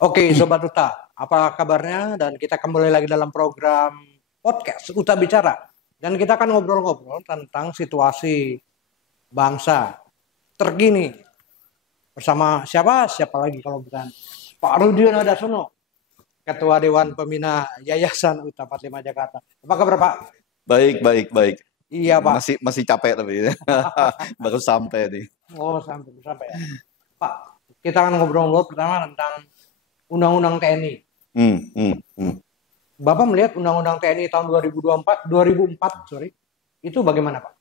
Oke, Sobat Uta, apa kabarnya? Dan kita kembali lagi dalam program podcast Uta Bicara. Dan kita akan ngobrol-ngobrol tentang situasi bangsa terkini. Bersama siapa? Siapa lagi kalau bukan Pak Rudi Nadasono, Ketua Dewan Pembina Yayasan Uta 45 Jakarta. Apa kabar, Pak? Baik. Iya, Pak. Masih capek tapi baru sampai nih. Oh, sampai ya. Pak, kita akan ngobrol-ngobrol pertama tentang Undang-Undang TNI. Bapak melihat Undang-Undang TNI tahun 2004, itu bagaimana, Pak?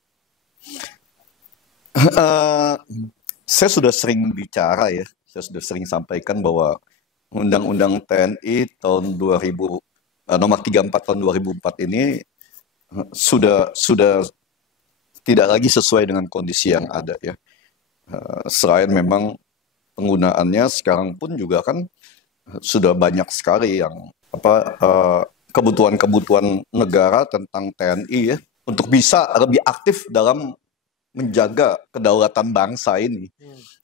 Saya sudah sering bicara ya, saya sudah sering sampaikan bahwa Undang-Undang TNI tahun 2000 nomor 34 tahun 2004 ini sudah tidak lagi sesuai dengan kondisi yang ada ya. Selain memang penggunaannya sekarang pun juga kan sudah banyak sekali yang kebutuhan-kebutuhan negara tentang TNI ya, untuk bisa lebih aktif dalam menjaga kedaulatan bangsa ini.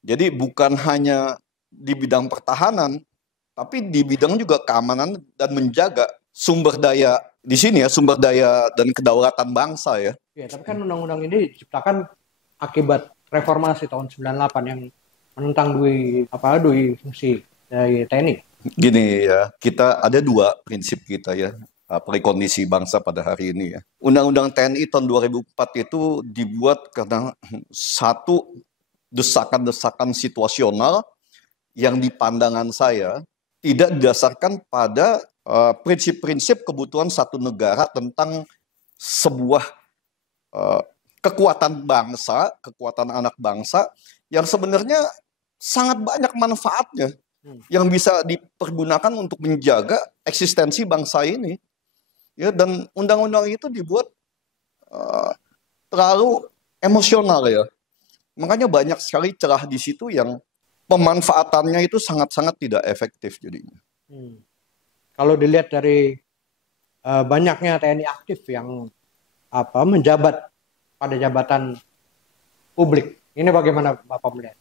Jadi bukan hanya di bidang pertahanan, tapi di bidang juga keamanan dan menjaga sumber daya di sini ya, sumber daya dan kedaulatan bangsa ya. Ya, tapi kan undang-undang ini diciptakan akibat reformasi tahun 98 yang menentang dui fungsi dari TNI. Gini ya, kita ada dua prinsip kita ya, kondisi bangsa pada hari ini ya. Undang-Undang TNI tahun 2004 itu dibuat karena satu desakan-desakan situasional yang di pandangan saya tidak didasarkan pada prinsip-prinsip kebutuhan satu negara tentang sebuah kekuatan bangsa, kekuatan anak bangsa yang sebenarnya sangat banyak manfaatnya yang bisa dipergunakan untuk menjaga eksistensi bangsa ini. Ya, dan undang-undang itu dibuat terlalu emosional ya. Makanya banyak sekali celah di situ yang pemanfaatannya itu sangat-sangat tidak efektif jadinya. Kalau dilihat dari banyaknya TNI aktif yang menjabat pada jabatan publik, ini bagaimana Bapak melihat?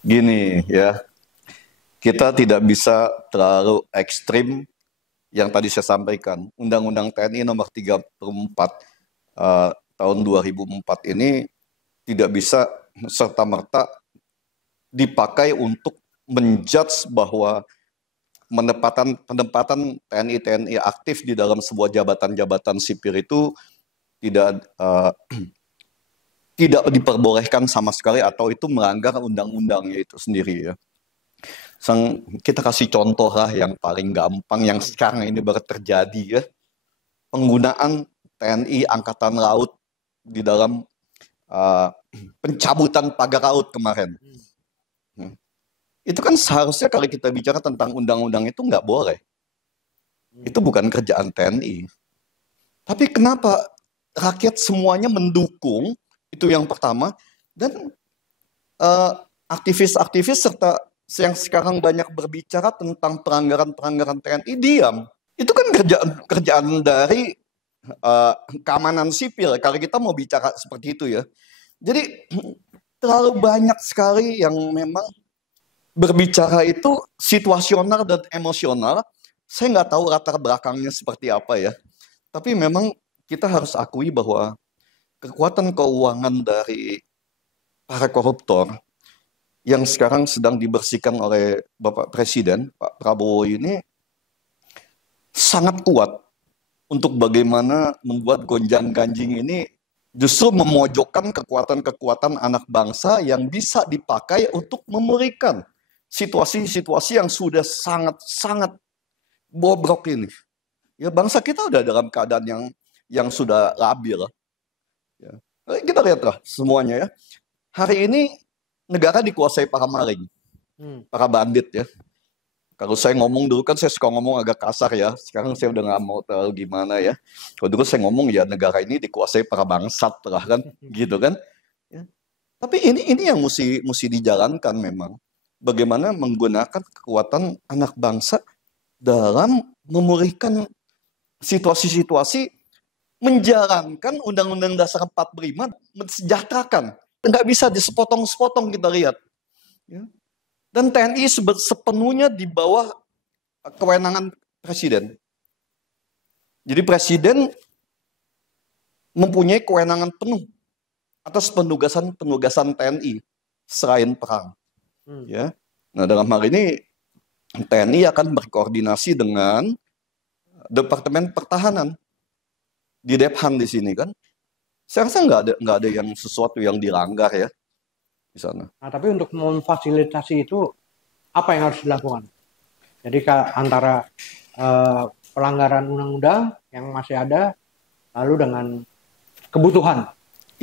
Gini ya, kita tidak bisa terlalu ekstrim yang tadi saya sampaikan. Undang-Undang TNI nomor 34 tahun 2004 ini tidak bisa serta-merta dipakai untuk menjudge bahwa penempatan TNI aktif di dalam sebuah jabatan-jabatan sipil itu tidak diperbolehkan sama sekali atau itu melanggar undang-undangnya itu sendiri ya. Kita kasih contoh lah yang paling gampang yang sekarang ini baru terjadi ya. Penggunaan TNI Angkatan Laut di dalam pencabutan pagar laut kemarin. Itu kan seharusnya kalau kita bicara tentang undang-undang itu nggak boleh. Itu bukan kerjaan TNI. Tapi kenapa rakyat semuanya mendukung? Itu yang pertama. Dan aktivis-aktivis serta yang sekarang banyak berbicara tentang pelanggaran-pelanggaran TNI diam. Itu kan kerjaan dari keamanan sipil. Kalau kita mau bicara seperti itu ya. Jadi terlalu banyak sekali yang memang berbicara itu situasional dan emosional. Saya nggak tahu latar belakangnya seperti apa ya. Tapi memang kita harus akui bahwa kekuatan keuangan dari para koruptor yang sekarang sedang dibersihkan oleh Bapak Presiden, Pak Prabowo ini sangat kuat untuk bagaimana membuat gonjang-ganjing ini justru memojokkan kekuatan-kekuatan anak bangsa yang bisa dipakai untuk memulihkan situasi-situasi yang sudah sangat-sangat bobrok ini. Ya, bangsa kita udah dalam keadaan yang sudah labil. Ya. Kita lihatlah semuanya ya. Hari ini negara dikuasai para maling, para bandit ya. Kalau saya ngomong dulu kan saya suka ngomong agak kasar ya. Sekarang saya udah nggak mau terlalu gimana ya. Kalau dulu saya ngomong ya negara ini dikuasai para bangsat lah kan, gitu kan. Ya. Tapi ini yang mesti dijalankan memang. Bagaimana menggunakan kekuatan anak bangsa dalam memulihkan situasi-situasi, menjalankan Undang-Undang Dasar 45, mensejahterakan. Nggak bisa disepotong-sepotong kita lihat. Ya. Dan TNI sepenuhnya di bawah kewenangan presiden. Jadi presiden mempunyai kewenangan penuh atas penugasan TNI selain perang. Ya. Nah, dalam hal ini TNI akan berkoordinasi dengan Departemen Pertahanan di Dephan di sini kan. Saya rasa nggak ada yang sesuatu yang dilanggar ya di sana. Nah, tapi untuk memfasilitasi itu apa yang harus dilakukan? Jadi antara pelanggaran undang-undang yang masih ada, lalu dengan kebutuhan.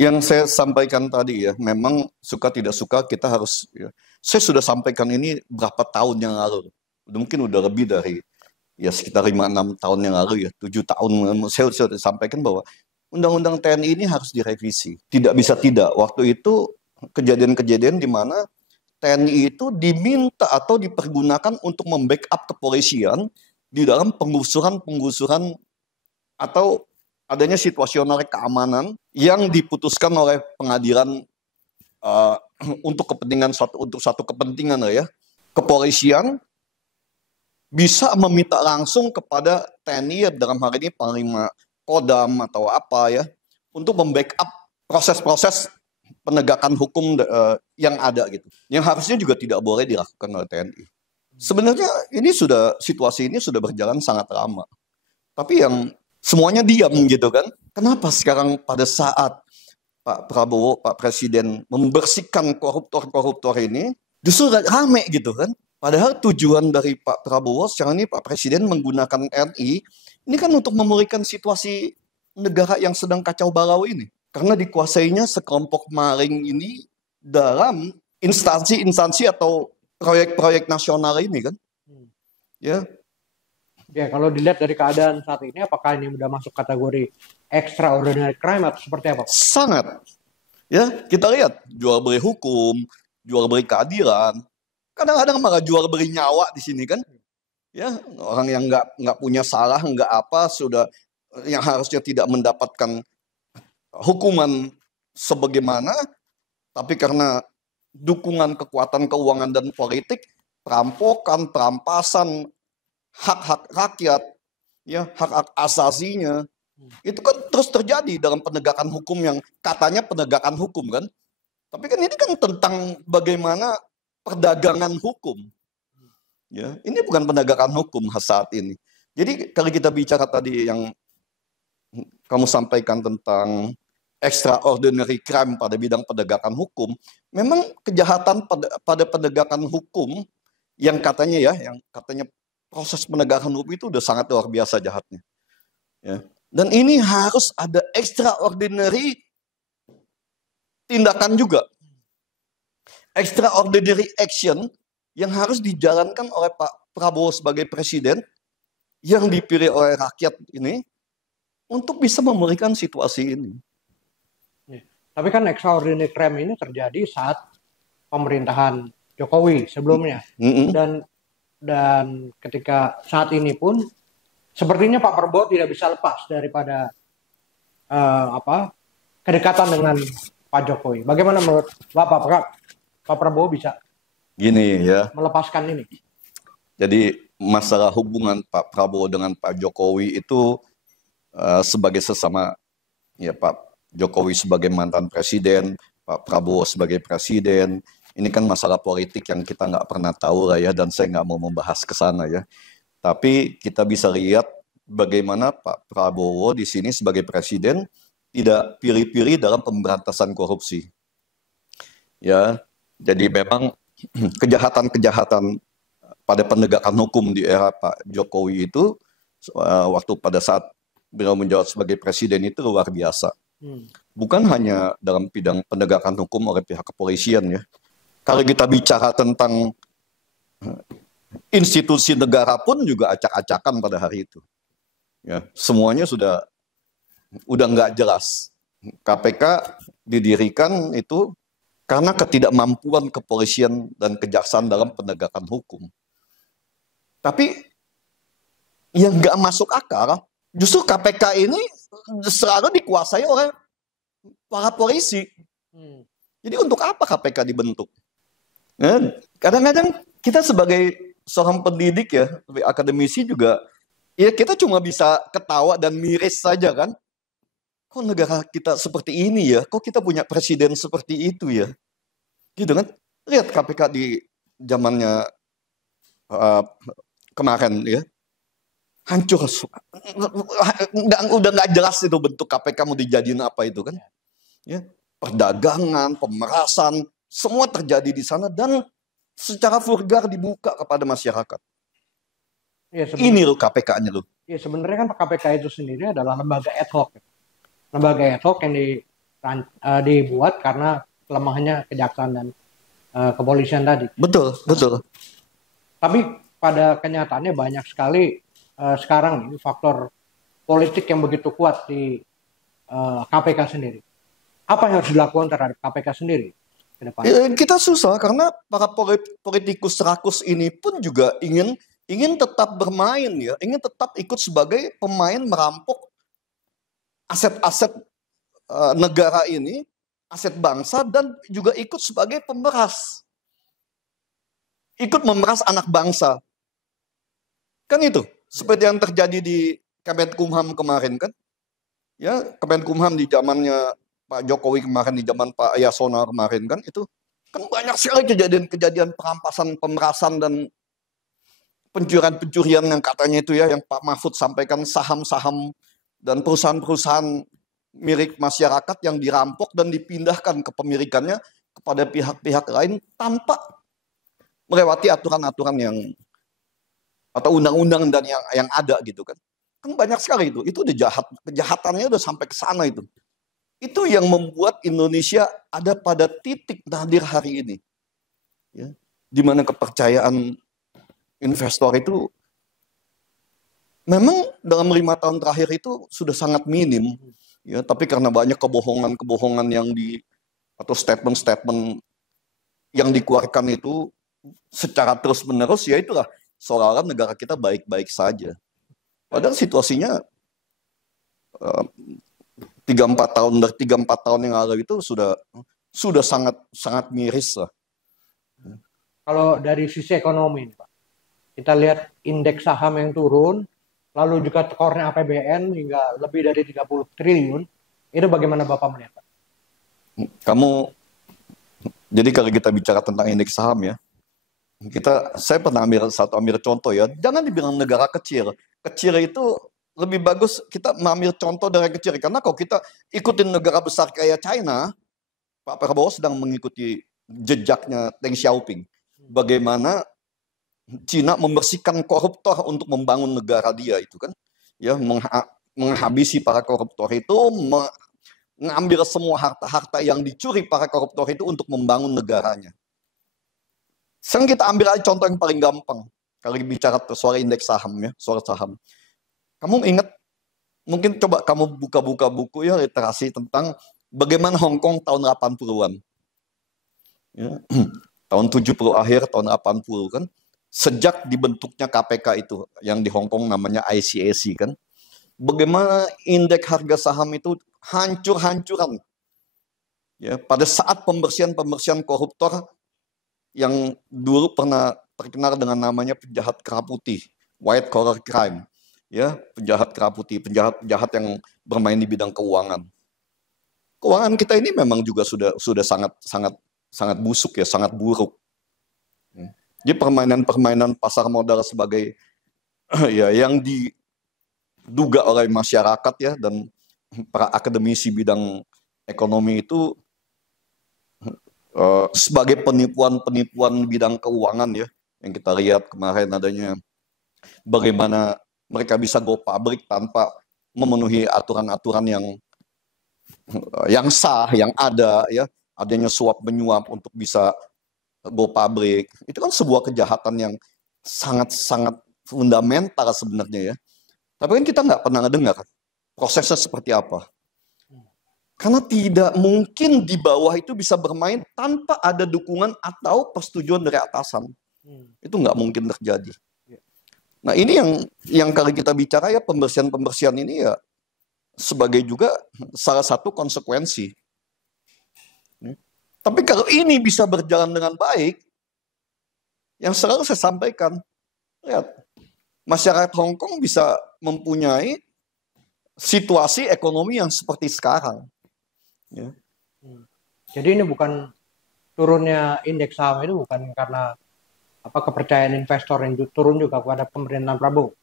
Yang saya sampaikan tadi ya, memang suka tidak suka kita harus, ya, saya sudah sampaikan ini berapa tahun yang lalu, mungkin udah lebih dari ya sekitar 5-6 tahun yang lalu ya, 7 tahun saya sudah sampaikan bahwa Undang-Undang TNI ini harus direvisi. Tidak bisa tidak, waktu itu kejadian-kejadian di mana TNI itu diminta atau dipergunakan untuk membackup kepolisian di dalam penggusuran atau adanya situasional keamanan yang diputuskan oleh pengadilan untuk satu kepentingan ya. Kepolisian bisa meminta langsung kepada TNI dalam hal ini Panglima Kodam atau apa ya untuk membackup proses-proses penegakan hukum yang ada gitu. Yang harusnya juga tidak boleh dilakukan oleh TNI. Sebenarnya situasi ini sudah berjalan sangat lama. Tapi yang semuanya diam gitu kan. Kenapa sekarang pada saat Pak Prabowo, Pak Presiden membersihkan koruptor-koruptor ini justru rame gitu kan. Padahal tujuan dari Pak Prabowo sekarang ini Pak Presiden menggunakan RI ini kan untuk memulihkan situasi negara yang sedang kacau balau ini. Karena dikuasainya sekelompok maling ini dalam instansi-instansi atau proyek-proyek nasional ini kan. Ya. Ya, kalau dilihat dari keadaan saat ini, apakah ini sudah masuk kategori extraordinary crime atau seperti apa? Sangat. Ya, kita lihat jual beli hukum, jual beli keadilan. Kadang-kadang malah jual beli nyawa di sini kan. Ya, orang yang nggak punya salah, nggak apa, sudah yang harusnya tidak mendapatkan hukuman sebagaimana, tapi karena dukungan kekuatan keuangan dan politik, perampokan, perampasan hak-hak rakyat, ya hak-hak asasinya, itu kan terus terjadi dalam penegakan hukum yang katanya penegakan hukum kan, tapi kan ini kan tentang bagaimana perdagangan hukum, ya ini bukan penegakan hukum saat ini. Jadi kalau kita bicara tadi yang kamu sampaikan tentang extraordinary crime pada bidang penegakan hukum, memang kejahatan pada penegakan hukum yang katanya proses penegakan hukum itu udah sangat luar biasa jahatnya. Ya. Dan ini harus ada extraordinary tindakan juga. Extraordinary action yang harus dijalankan oleh Pak Prabowo sebagai presiden yang dipilih oleh rakyat ini untuk bisa memulihkan situasi ini. Tapi kan extraordinary crime ini terjadi saat pemerintahan Jokowi sebelumnya. Dan ketika saat ini pun sepertinya Pak Prabowo tidak bisa lepas daripada kedekatan dengan Pak Jokowi. Bagaimana menurut Bapak, Pak Prabowo bisa melepaskan ini? Jadi masalah hubungan Pak Prabowo dengan Pak Jokowi itu sebagai sesama, ya Pak Jokowi sebagai mantan presiden, Pak Prabowo sebagai presiden, ini kan masalah politik yang kita nggak pernah tahu lah ya, dan saya nggak mau membahas ke sana ya. Tapi kita bisa lihat bagaimana Pak Prabowo di sini sebagai presiden tidak pilih-pilih dalam pemberantasan korupsi. Ya, jadi memang kejahatan-kejahatan pada penegakan hukum di era Pak Jokowi itu waktu pada saat beliau menjabat sebagai presiden itu luar biasa. Bukan hanya dalam bidang penegakan hukum oleh pihak kepolisian ya. Kalau kita bicara tentang institusi negara pun juga acak-acakan pada hari itu. Ya, semuanya udah nggak jelas. KPK didirikan itu karena ketidakmampuan kepolisian dan kejaksaan dalam penegakan hukum. Tapi yang nggak masuk akal, justru KPK ini selalu dikuasai oleh para polisi. Jadi untuk apa KPK dibentuk? Kadang-kadang kita sebagai seorang pendidik ya, sebagai akademisi juga, ya kita cuma bisa ketawa dan miris saja kan. Kok negara kita seperti ini ya? Kok kita punya presiden seperti itu ya? Gitu kan? Lihat KPK di zamannya uh, kemarin ya, hancur. Udah nggak jelas itu bentuk KPK mau dijadiin apa itu kan? Ya, perdagangan, pemerasan, semua terjadi di sana dan secara vulgar dibuka kepada masyarakat. Ya, Ini loh KPK-nya loh. ya sebenarnya kan KPK itu sendiri adalah lembaga ad hoc. Lembaga ad hoc yang dibuat karena kelemahannya kejaksaan dan kepolisian tadi. Betul, betul. Tapi pada kenyataannya banyak sekali sekarang ini faktor politik yang begitu kuat di KPK sendiri. Apa yang harus dilakukan terhadap KPK sendiri ke depan? Kita susah karena para politikus rakus ini pun juga ingin tetap bermain ya, ingin tetap ikut sebagai pemain merampok aset-aset negara ini, aset bangsa dan juga ikut sebagai pemeras. Ikut memeras anak bangsa. Kan itu, seperti yang terjadi di Kemenkumham kemarin kan. Ya, Kemenkumham di zamannya Pak Jokowi kemarin, di zaman Pak Yasona kemarin kan, itu kan banyak sekali kejadian-kejadian perampasan, pemerasan dan pencurian-pencurian yang katanya itu ya, yang Pak Mahfud sampaikan, saham-saham dan perusahaan-perusahaan milik masyarakat yang dirampok dan dipindahkan kepemilikannya kepada pihak-pihak lain tanpa melewati aturan-aturan yang atau undang-undang dan yang ada gitu kan. Kan banyak sekali itu udah jahat, kejahatannya udah sampai ke sana itu. Itu yang membuat Indonesia ada pada titik nadir hari ini. Ya, di mana kepercayaan investor itu memang dalam 5 tahun terakhir itu sudah sangat minim. Ya, tapi karena banyak kebohongan-kebohongan atau statement-statement yang dikeluarkan itu secara terus-menerus, ya itulah seolah-olah negara kita baik-baik saja. Padahal situasinya 3-4 tahun yang lalu itu sudah sangat miris lah. Kalau dari sisi ekonomi, Pak, kita lihat indeks saham yang turun, lalu juga tekornya APBN hingga lebih dari 30 triliun, itu bagaimana Bapak melihat, Pak? Jadi kalau kita bicara tentang indeks saham ya, saya pernah ambil contoh ya, jangan dibilang negara kecil. Kecil itu lebih bagus kita mengambil contoh dari kecil, karena kalau kita ikutin negara besar kayak China, Pak Prabowo sedang mengikuti jejaknya Deng Xiaoping. Bagaimana Cina membersihkan koruptor untuk membangun negara dia itu kan, ya, menghabisi para koruptor itu, mengambil semua harta-harta yang dicuri para koruptor itu untuk membangun negaranya. Sekarang kita ambil aja contoh yang paling gampang kalau bicara soal indeks saham ya, soal saham. Kamu ingat, mungkin coba kamu buka-buka buku ya, literasi tentang bagaimana Hong Kong tahun 80-an. Ya, tahun 70 akhir, tahun 80 kan. Sejak dibentuknya KPK itu, yang di Hong Kong namanya ICAC kan. Bagaimana indeks harga saham itu hancur-hancuran. Ya, pada saat pembersihan koruptor yang dulu pernah terkenal dengan namanya penjahat kera putih, white collar crime. Ya, penjahat kera putih, penjahat yang bermain di bidang keuangan. Keuangan kita ini memang juga sudah sangat busuk ya, sangat buruk. Jadi permainan pasar modal sebagai ya yang diduga oleh masyarakat ya dan para akademisi bidang ekonomi itu sebagai penipuan bidang keuangan ya, yang kita lihat kemarin adanya bagaimana mereka bisa go public tanpa memenuhi aturan-aturan yang sah, yang ada ya, adanya suap menyuap untuk bisa go public. Itu kan sebuah kejahatan yang sangat fundamental sebenarnya ya. Tapi kan kita nggak pernah dengar prosesnya seperti apa. Karena tidak mungkin di bawah itu bisa bermain tanpa ada dukungan atau persetujuan dari atasan. Itu nggak mungkin terjadi. Nah ini yang kalau kita bicara ya, pembersihan ini ya sebagai juga salah satu konsekuensi. Tapi kalau ini bisa berjalan dengan baik, yang selalu saya sampaikan. Lihat, masyarakat Hong Kong bisa mempunyai situasi ekonomi yang seperti sekarang. Ya. Jadi ini bukan turunnya indeks saham itu bukan karena kepercayaan investor yang turun juga kepada pemerintahan Prabowo.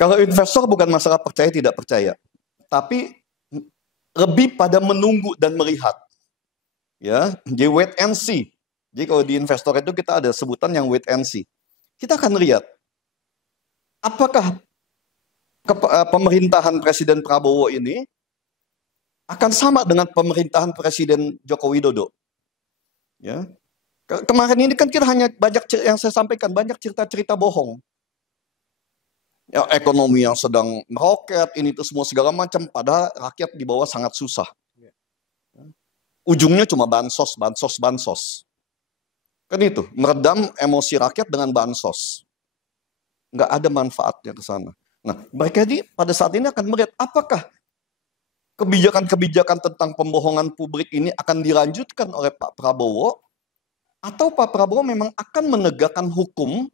Kalau investor bukan masalah percaya tidak percaya, tapi lebih pada menunggu dan melihat. Ya, jadi wait and see. Jadi kalau di investor itu kita ada sebutan yang wait and see. Kita akan lihat apakah pemerintahan Presiden Prabowo ini akan sama dengan pemerintahan Presiden Joko Widodo. Ya. Kemarin ini kan kita hanya banyak yang saya sampaikan, banyak cerita-cerita bohong. Ya, ekonomi yang sedang meroket, ini itu semua segala macam, padahal rakyat di bawah sangat susah. Ujungnya cuma bansos, bansos, bansos. Kan itu, meredam emosi rakyat dengan bansos. Nggak ada manfaatnya ke sana. Nah, mereka pada saat ini akan melihat apakah kebijakan-kebijakan tentang pembohongan publik ini akan dilanjutkan oleh Pak Prabowo, atau Pak Prabowo memang akan menegakkan hukum,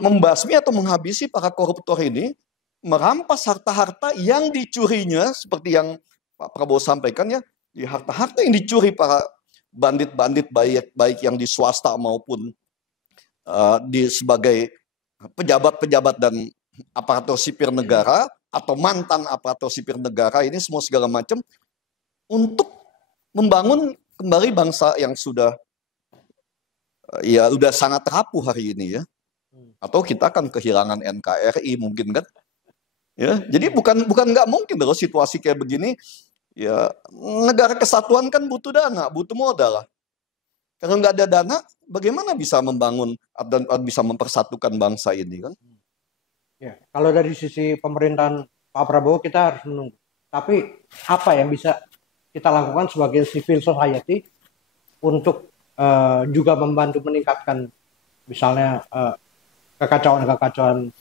membasmi atau menghabisi para koruptor ini, merampas harta-harta yang dicurinya, seperti yang Pak Prabowo sampaikan ya, di harta-harta yang dicuri para bandit-bandit baik yang di swasta maupun sebagai pejabat-pejabat dan aparatur sipil negara atau mantan aparatur sipil negara ini semua segala macam untuk membangun kembali bangsa yang sudah sangat rapuh hari ini ya. Atau kita akan kehilangan NKRI mungkin kan. Ya, jadi bukan nggak mungkin loh situasi kayak begini. Ya, negara kesatuan kan butuh dana, butuh modal lah. Kalau nggak ada dana, bagaimana bisa membangun dan bisa mempersatukan bangsa ini kan? Ya, kalau dari sisi pemerintahan Pak Prabowo kita harus menunggu. Tapi apa yang bisa kita lakukan sebagai civil society untuk juga membantu meningkatkan misalnya kekacauan-kekacauan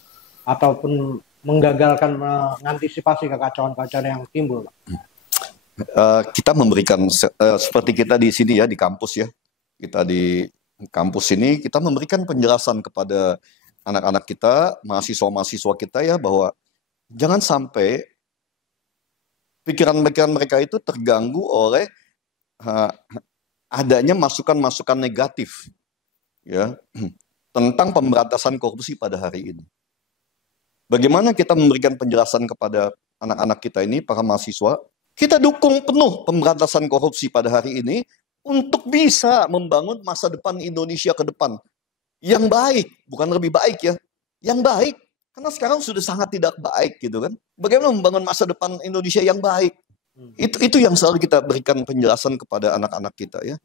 ataupun menggagalkan mengantisipasi kekacauan-kekacauan yang timbul? Kita memberikan seperti kita di sini ya, di kampus ya. Kita di kampus ini kita memberikan penjelasan kepada anak-anak kita, mahasiswa-mahasiswa kita ya, bahwa jangan sampai pikiran-pikiran mereka itu terganggu oleh adanya masukan-masukan negatif ya tentang pemberantasan korupsi pada hari ini. Bagaimana kita memberikan penjelasan kepada anak-anak kita ini, para mahasiswa, kita dukung penuh pemberantasan korupsi pada hari ini untuk bisa membangun masa depan Indonesia ke depan yang baik, bukan lebih baik ya, yang baik. Karena sekarang sudah sangat tidak baik gitu kan. Bagaimana membangun masa depan Indonesia yang baik? Itu yang selalu kita berikan penjelasan kepada anak-anak kita ya.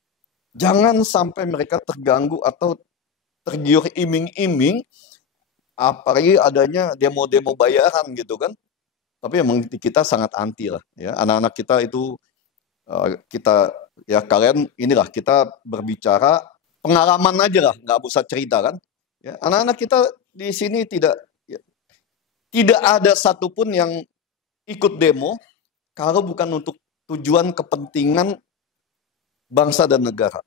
Jangan sampai mereka terganggu atau tergiur iming-iming, apalagi adanya demo-demo bayaran gitu kan. Tapi memang kita sangat anti lah ya. Anak-anak kita itu kita ya, kalian inilah kita berbicara pengalaman aja lah, nggak usah cerita kan. Ya, anak-anak kita di sini tidak ada satupun yang ikut demo kalau bukan untuk tujuan kepentingan bangsa dan negara.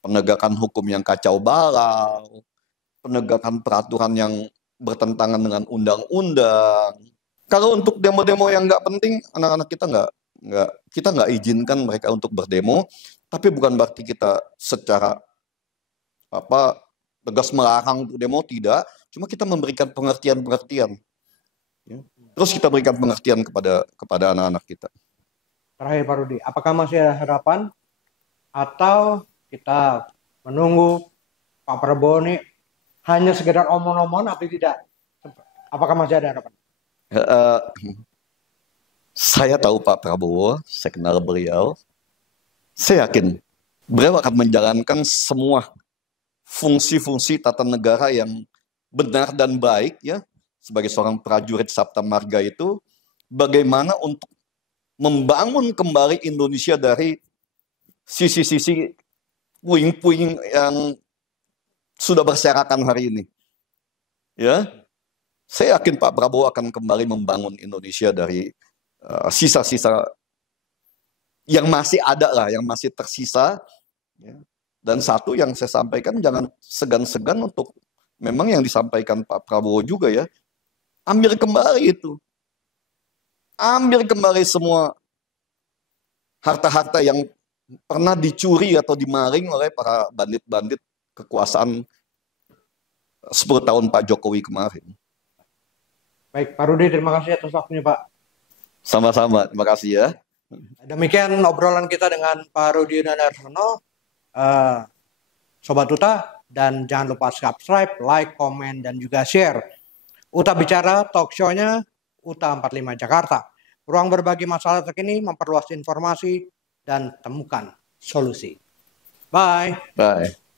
Penegakan hukum yang kacau balau, penegakan peraturan yang bertentangan dengan undang-undang. Kalau untuk demo-demo yang nggak penting, anak-anak kita nggak izinkan mereka untuk berdemo, tapi bukan berarti kita secara tegas melarang untuk demo, tidak. Cuma kita memberikan pengertian-pengertian. Ya. Terus kita berikan pengertian kepada anak-anak kita. Terakhir Pak Rudi, apakah masih ada harapan atau kita menunggu Pak Prabowo ini hanya sekedar omong-omong atau tidak? Apakah masih ada harapan? Saya tahu Pak Prabowo, saya kenal beliau. Saya yakin beliau akan menjalankan semua fungsi-fungsi tata negara yang benar dan baik ya. Sebagai seorang prajurit Sabta Marga itu, bagaimana untuk membangun kembali Indonesia dari sisi-sisi puing-puing yang sudah berserakan hari ini. Ya, saya yakin Pak Prabowo akan kembali membangun Indonesia dari sisa-sisa yang masih ada lah, yang masih tersisa. Ya. Dan satu yang saya sampaikan, jangan segan-segan untuk, memang yang disampaikan Pak Prabowo juga ya, ambil kembali itu. Ambil kembali semua harta-harta yang pernah dicuri atau dimaling oleh para bandit-bandit kekuasaan 10 tahun Pak Jokowi kemarin. Baik, Pak Rudi, terima kasih atas waktunya, Pak. Sama-sama, terima kasih ya. Demikian obrolan kita dengan Pak Rudi Nandarsono, Sobat Uta, dan jangan lupa subscribe, like, komen, dan juga share Uta Bicara, talk show-nya Uta 45 Jakarta. Ruang berbagi masalah terkini, memperluas informasi, dan temukan solusi. Bye. Bye.